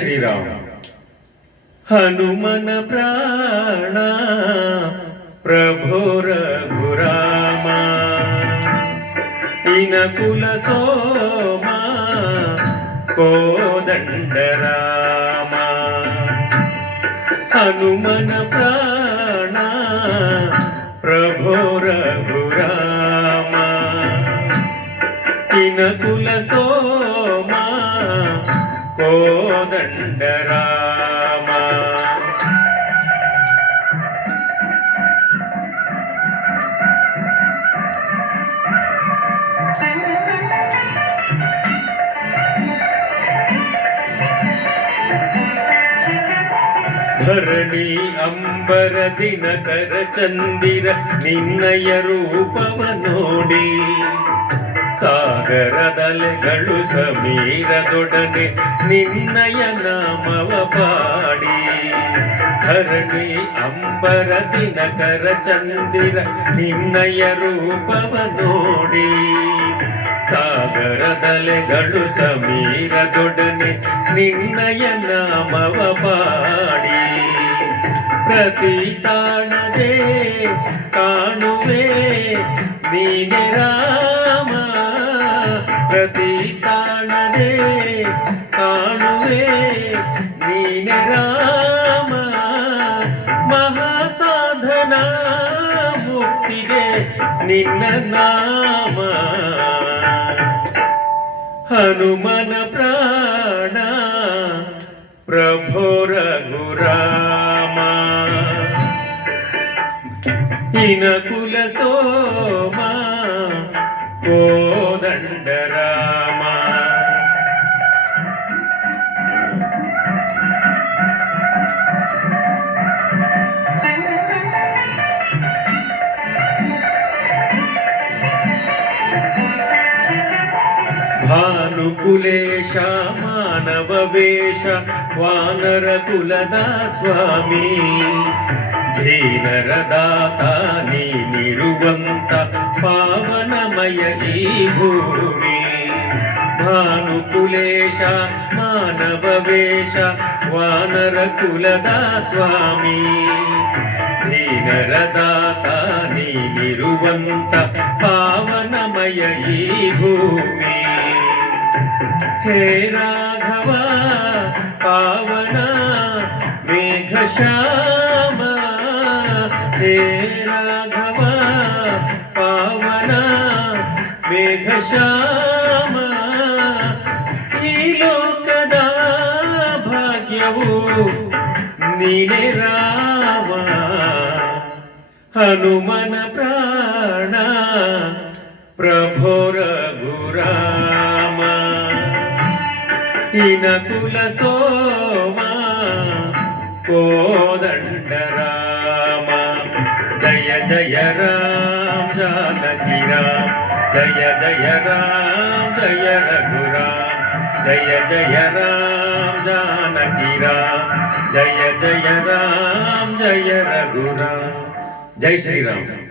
ಶ್ರೀರಾಮ್. ಹನುಮನ ಪ್ರಾಣ ಪ್ರಭೋ ರಘುರಾಮ, ಇನಕುಲ ಸೋಮ ಕೋದಂಡ ರಾಮ. ಹನುಮನ ಪ್ರಾಣ ಪ್ರಭೋ ರಘುರಾಮ, ಇನಕುಲ ಸೋಮ ಕೋದಂಡ ರಾಮ. ಧರಣಿ ಅಂಬರ ದಿನಕರ ಚಂದಿರ ನಿನ್ನಯ ರೂಪವ ನೋಡಿ, ಸಾಗರದಲೆಗಳು ಸಮೀರದೊಡನೆ ನಿನ್ನಯ ನಾಮವ ಪಾಡಿ. ಧರಣಿ ಅಂಬರ ದಿನಕರ ಚಂದಿರ ನಿನ್ನಯ ರೂಪವ ನೋಡಿ, ಸಾಗರದಲೆಗಳು ಸಮೀರದೊಡನೆ ನಿನ್ನಯ ನಾಮವ ಪಾಡಿ. ಪ್ರತಿ ತಾಣದೆ ಕಾಣುವೆ ನೀನೆ ರಾಮ, ಪ್ರತಿ ತಾಣದೆ ಕಾಣುವೆ ನೀನೆ ರಾಮ. ಮಹಾಸಾಧನ ಮುಕ್ತಿಗೆ ನಿನ್ನ ನಾಮ. ಹನುಮನ ಪ್ರಾಣ ಪ್ರಭೋ ರಘುರಾಮ, ಇನಕುಲ ಸೋಮ ಕೋದಂಡ ರಾಮ. ಭಾನುಕುಲೇಶ ಮಾನವ ವೇಷ ವಾನರ ಕುಲದ ಸ್ವಾಮಿ, ದೀನರ ದಾತ ನೀನಿರುವಂತ ಪಾವನಮಯ ಈ ಭೂಮಿ. ಭಾನುಕುಲೇಶ ಮಾನವ ವೇಷ ವಾನರ ಕುಲದ ಸ್ವಾಮಿ, ದೀನರ ದಾತ ನೀನಿರುವಂತ ಪಾವನಮಯ ಈ ಭೂಮಿ. ಹೇ ರಾಘವ ಪಾವನ ಮೇಘ ಶ್ಯಾಮ, ಹೇ ರಾಘವ ಪಾವನ ಮೇಘ ಶ್ಯಾಮ. ಈ ಲೋಕದ ಭಾಗ್ಯವು ನೀನೆ ರಾಮ. ಹನುಮನ ಪ್ರಾಣ ಪ್ರಭೋ ರಘುರಾಮ, ಇನಕುಲ ಸೋಮ ಕೋದಂಡ ರಾಮ. ಜಯ ಜಯ ರಾಮ ಜಾನಕಿ ರಾಮ, ಜಯ ಜಯ ರಾಮ ಜಯ ರಘುರಾಮ. ಜಯ ಜಯ ರಾಮ ಜಾನಕಿ ರಾಮ, ಜಯ ಜಯ ರಾಮ ಜಯ ರಘುರಾಮ. ಜೈ ಶ್ರೀರಾಮ್.